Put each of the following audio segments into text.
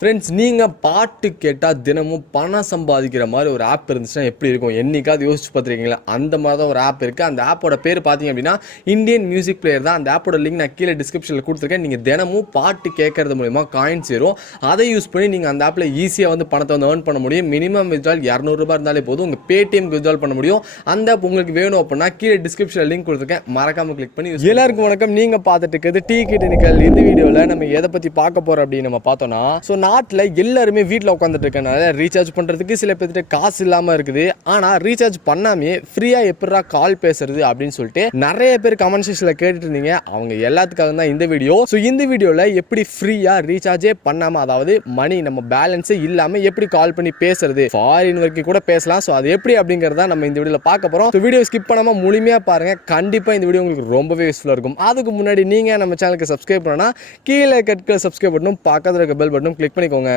Friends, நீங்கள் பாட்டு கேட்டால் தினமும் பணம் சம்பாதிக்கிற மாதிரி ஒரு ஆப் இருந்துச்சுன்னா எப்படி இருக்கும்? என்னைக்காவது யோசிச்சு பார்த்துருக்கீங்களா? அந்த மாதிரி தான் ஒரு ஆப் இருக்குது. அந்த ஆப்போட பேர் பார்த்தீங்க அப்படின்னா இந்தியன் மியூசிக் பிளேயர் தான். அந்த ஆப்போட லிங்க் நான் கீழே டிஸ்கிரிப்ஷனில் கொடுத்துருக்கேன். நீங்கள் தினமும் பாட்டு கேட்கறது மூலிமா காயின்ஸ் சேரும். அதை யூஸ் பண்ணி நீங்கள் அந்த ஆப்பில் ஈஸியாக வந்து பணத்தை வந்து ஏர்ன் பண்ண முடியும். மினிமம் வித்ட்ரால் 200 ரூபாய் இருந்தாலே போதும். உங்கள் பேடிஎம்க்கு வித்ட்ரால் பண்ண முடியும். அந்த ஆப் உங்களுக்கு வேணும் அப்படின்னா கீழே டிஸ்கிரிப்ஷனில் லிங்க் கொடுத்துருக்கேன், மறக்காமல் கிளிக் பண்ணி. எல்லாருக்கும் வணக்கம். நீங்கள் பார்த்துட்டு இருக்கிறது டெக்னிக்கல். இந்த வீடியோவில் நம்ம எதை பற்றி பார்க்க போகிறோம் அப்படின்னு நம்ம பார்த்தோம்னா, ஸோ நாட்டில் எல்லாருமே வீட்டில் உட்காந்துட்டு இருக்கனால ரீசார்ஜ் பண்ணுறதுக்கு சில பேர்கிட்ட காசு இல்லாமல் இருக்குது. ஆனால் ரீசார்ஜ் பண்ணாமே ஃப்ரீயாக எப்படா கால் பேசுறது அப்படின்னு சொல்லிட்டு நிறைய பேர் கமெண்ட் செக்ஷனில் கேட்டுட்டு இருந்தீங்க. அவங்க எல்லாத்துக்காக தான் இந்த வீடியோ. ஸோ இந்த வீடியோவில் எப்படி ஃப்ரீயாக ரீசார்ஜே பண்ணாமல், அதாவது மணி நம்ம பேலன்ஸே இல்லாமல் எப்படி கால் பண்ணி பேசுறது, ஃபாரின் வரைக்கும் கூட பேசலாம். ஸோ அது எப்படி அப்படிங்கிறத நம்ம இந்த வீடியோவில் பார்க்க போகிறோம். ஸோ வீடியோ ஸ்கிப் பண்ணாமல் முழுமையாக பாருங்க. கண்டிப்பாக இந்த வீடியோ உங்களுக்கு ரொம்பவே யூஸ்ஃபுல்லாக இருக்கும். அதுக்கு முன்னாடி நீங்கள் நம்ம சேனலுக்கு சப்ஸ்கிரைப் பண்ணனா கீழே கட்க சப்ஸ்கிரைப் பண்ணணும், பக்கத்தில் இருக்க பெல் பட்டனும் கிளிக் பண்ணிக்கோங்க.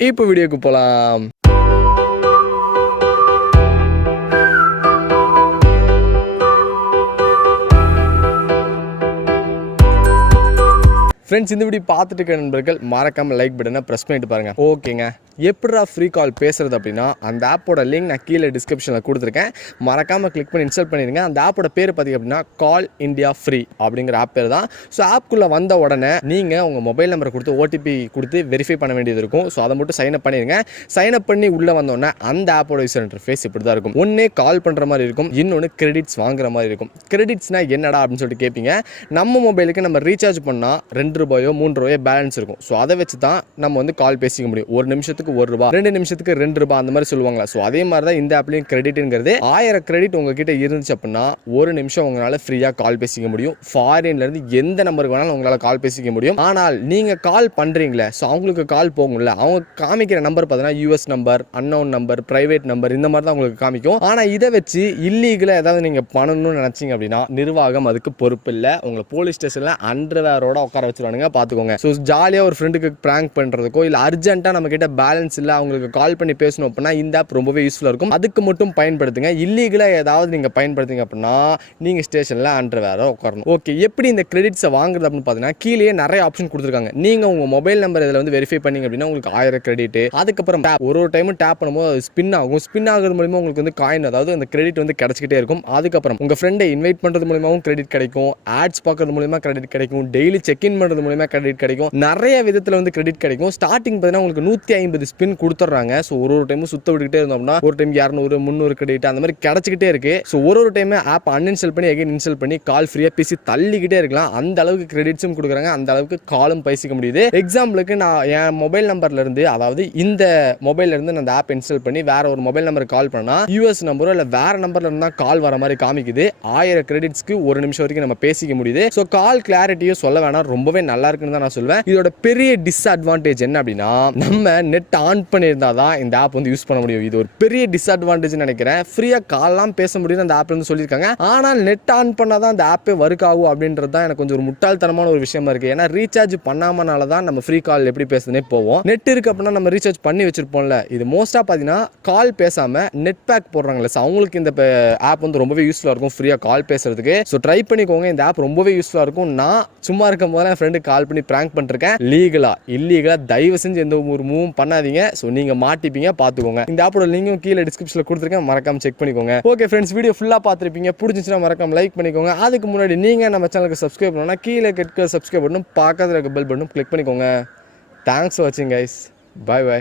இப்போ வீடியோக்கு போலாம். ஃப்ரெண்ட்ஸ், இந்த வீடியோ பார்த்துட்டு இருக்க நண்பர்கள் மறக்காமல் லைக் பட்டனை ப்ரெஸ் பண்ணிட்டு பாருங்கள். ஓகேங்க, எப்படா ஃப்ரீ கால் பேசுறது அப்படின்னா அந்த ஆப்போட லிங்க் நான் கீழே டிஸ்கிரிப்ஷனில் கொடுத்துருக்கேன். மறக்காமல் கிளிக் பண்ணி இன்ஸ்டால் பண்ணிடுங்க. அந்த ஆப்போட பேர் பார்த்திங்க அப்படின்னா கால் இந்தியா ஃப்ரீ அப்படிங்கிற ஆப் பேர் தான். ஸோ ஆப்குள்ளே வந்த உடனே நீங்கள் உங்கள் மொபைல் நம்பரை கொடுத்து ஓடிபி கொடுத்து வெரிஃபை பண்ண வேண்டியது இருக்கும். ஸோ அதை மட்டும் சைன் அப் பண்ணிடுங்க. சைன் அப் பண்ணி உள்ளே வந்தோடனே அந்த ஆப்போட யூசர் இன்டர்ஃபேஸ் இப்படி தான் இருக்கும். ஒன்றே கால் பண்ணுற மாதிரி இருக்கும், இன்னொன்று கிரெடிட்ஸ் வாங்குற மாதிரி இருக்கும். கிரெடிட்ஸ்னால் என்னடா அப்படின்னு சொல்லிட்டு கேட்பீங்க. நம்ம மொபைலுக்கு நம்ம ரீசார்ஜ் பண்ணால் 2 ரூபாயோ 3 ரூபாயோ பேலன்ஸ் இருக்கும். ஸோ அதை வச்சு தான் நம்ம வந்து கால் பேசிக்க முடியும். ஒரு நிமிஷத்துக்கு 1 ரூபா, 2 நிமிஷத்துக்கு 2 ரூபாய் அந்த மாதிரி சொல்லுவாங்களா. ஸோ அதே மாதிரி தான் இந்த ஆப்லையும் கிரெடிட்ங்கிறது 1000 கிரெடிட் உங்ககிட்ட இருந்துச்சு அப்படின்னா 1 நிமிஷம் உங்களால் ஃப்ரீயாக கால் பேசிக்க முடியும். ஃபாரின்லேருந்து எந்த நம்பருக்கு வேணாலும் உங்களால் கால் பேசிக்க முடியும். ஆனால் நீங்கள் கால் பண்ணுறீங்களே, ஸோ அவங்களுக்கு கால் போகும்ல, அவங்க காமிக்கிற நம்பர் பார்த்தீங்கன்னா US number, unknown number, private number, இந்த மாதிரி தான் உங்களுக்கு காமிக்கும். ஆனால் இதை வச்சு இல்லீகலாக ஏதாவது நீங்கள் பண்ணணும்னு நினச்சிங்க அப்படின்னா நிர்வாகம் அதுக்கு பொறுப்பு இல்லை. உங்களை போலீஸ் ஸ்டேஷனில் அண்டர்வேரோட உட்கார வச்சுருவானுங்க, பார்த்துக்கோங்க. ஸோ ஜாலியாக ஒரு ஃப்ரெண்டுக்கு ப்ராங்க் பண்ணுறதுக்கோ இல்லை அர்ஜென்ட்டாக நம்ம கிட்ட பேலன்ஸ் இல்லை அவங்களுக்கு கால் பண்ணி பேசணும் அப்படின்னா இந்த ஆப் ரொம்பவே யூஸ்ஃபுல்லாக இருக்கும். அதுக்கு மட்டும் பயன்படுத்துங்க. இல்லீகலாக ஏதாவது நீங்கள் பயன்படுத்திங்க அப்படின்னா நீங்கள் ஸ்டேஷனில் அண்டர்வேரோட உட்காரணும். ஓகே, எப்படி இந்த கிரெடிட்ஸை வாங்குறது அப்படின்னு பார்த்தீங்கன்னா கீழே நிறைய ஆப்ஷன் கொடுத்துருக்காங்க. நீங்கள் உங்கள் மொபைல் நம்பர் இதில் வந்து வெரிஃபை பண்ணிங்க அப்படின்னா உங்களுக்கு 1000 கிரெடிட். அதுக்கப்புறம் ஒரு டைமும் டேப் பண்ணும்போது அது ஸ்பின் ஆகும். ஸ்பின் ஆகிறது மூலமா உங்களுக்கு வந்து காயின், அதாவது அந்த கிரெடிட் வந்து கிடச்சிக்கிட்டே இருக்கும். அதுக்கப்புறம் உங்கள் ஃப்ரெண்டை இன்வைட் பண்ணுறது மூலமாகவும் கிரெடிட் கிடைக்கும், ஆட்ஸ் பார்க்கறது மூலமா கிரெடிட் கிடைக்கும், டெய்லி செக்இன் பண்ணுறது மூலமா கிரெடிட் கிடைக்கும், நிறைய விதத்தில் வந்து கிரெடிட் கிடைக்கும். ஸ்டார்டிங் பார்த்தீங்கன்னா உங்களுக்கு 150 ஸ்பின் கொடுத்துட்றாங்க. ஸோ ஒரு டைமும் சுத்த விட்டுக்கிட்டே இருந்தோம்னா ஒரு டைம் 200 300 கிரெடிட் அந்த மாதிரி கிடச்சிக்கிட்டே இருக்கு. ஸோ ஒரு டைம் ஆப் அன்இன்ஸ்டால் பண்ணி அகைன் இன்ஸ்டால் பண்ணி கால் ஃப்ரீயாக பேசி தள்ளிக்கிட்டே இருக்கலாம். அந்த அளவுக்கு கிரெடிட்ஸும் கொடுக்குறாங்க, அந்த அளவுக்கு காலும் பேசிக்க முடியுது. எக்ஸாம்பிளுக்கு நான் என் மொபைல் நம்பர்ல இருந்து, அதாவது இந்த மொபைல்ல இருந்து நான் அந்த ஆப் இன்ஸ்டால் பண்ணி வேற ஒரு மொபைல் நம்பருக்கு கால் பண்ணா யூஎஸ் நம்பரோ இல்லை வேற நம்பர்ல இருந்தா கால் வர மாதிரி காமிக்குது. 1000 கிரெடிட்ஸ்க்கு 1 நிமிஷம் வரைக்கும் நம்ம பேசிக்க முடியுது. ஸோ கால் கிளாரிட்டியும் சொல்ல வேணாம், ரொம்பவே நல்லா இருக்குன்னு தான் நான் சொல்வேன். இதோட பெரிய டிஸ்அட்வான்டேஜ் என்ன அப்படின்னா நம்ம நெட் ஆன் பண்ணியிருந்தா தான் இந்த ஆப் வந்து யூஸ் பண்ண முடியும். இது ஒரு பெரிய டிஸ்அட்வான்டேஜ் நினைக்கிறேன். ஃப்ரீயா கால்லாம் பேச முடியும் அந்த ஆப்ல இருந்து சொல்லியிருக்காங்க. ஆனால் நெட் ஆன் பண்ணாதான் அந்த ஆப்பே ஒர்க் ஆகும் அப்படின்றது தான் எனக்கு கொஞ்சம் ஒரு முட்டாள்தனமான ஒரு விஷயமா இருக்கு. ஏன்னா ரீசார்ஜ் பண்ணாமனால தான் நம்ம ஃப்ரீ கால் எப்படி பேசுறதுனே போவோம். நெட் இருக்கு அப்படின்னா நம்ம ரீசார்ஜ் பண்ணி வச்சிருப்போம்ல. இது மோஸ்டா பாத்தீங்கன்னா கால் பேசாம நெட் பேக் போடுறாங்கல்ல, அவங்களுக்கு இந்த ஆப் வந்து ரொம்பவே யூஸ்ஃபுல்லா இருக்கும் ஃப்ரீயா கால் பேசுறதுக்கு. ஸோ ட்ரை பண்ணிக்கோங்க. இந்த ஆப் ரொம்பவே யூஸ்ஃபுல்லா இருக்கும். நான் சும்மா இருக்கும் போது என் ஃப்ரெண்டுக்கு கால் பண்ணி பிராங்க் பண்ணிருக்கேன். லீகலா இல்லீகலா தயவு செஞ்சு எந்த ஒரு மூவும் பண்ணாதீங்க. ஸோ நீங்க மாட்டிப்பீங்க, பார்த்துக்கோங்க. இந்த ஆப்போட லிங்கும் கீழே டிஸ்கிரிப்ஷனில் கொடுத்துருக்கேன், மறக்காம செக் பண்ணிக்கோங்க. ஓகே ஃப்ரெண்ட்ஸ், வீடியோ ஃபுல்லாக பார்த்துருப்பீங்க. பிடிச்சிச்சுன்னா மறக்காம லைக் பண்ணிக்கோங்க. அதுக்கு முன்னாடி நீங்கள் நம்ம சேனலுக்கு சப்ஸ்கிரைப் பண்ணணும்னா கீழே சப்ஸ்கிரைப் பண்ணணும், பக்கத்தில் இருக்க பெல் பட்டனும் கிளிக் பண்ணிக்கோங்க. தேங்க்ஸ் ஃபார் வாட்சிங் கைஸ். பாய் பாய்.